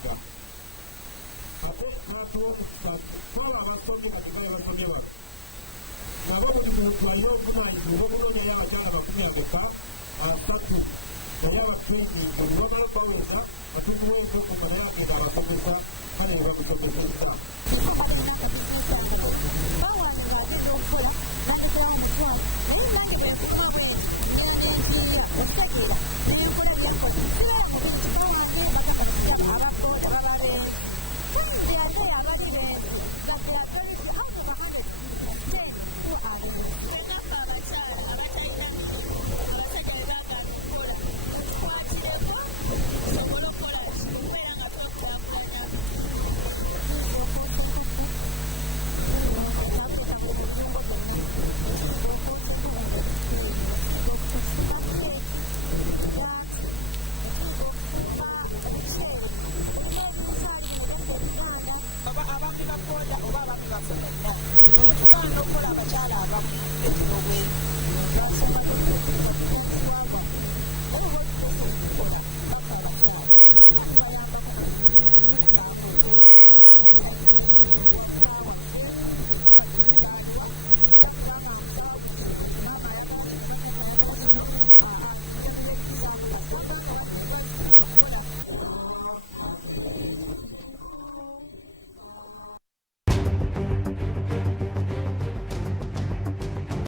Africa. Ate n'atuuka twaba abasomye batigaye basomye bano nabo buli muntu alina obuvumanyizibwa obw'okunoonyayo abakyala 30 naye abatraining buli bamala baweza batukuweeko naye agenda abasomesa kale bamusomeseza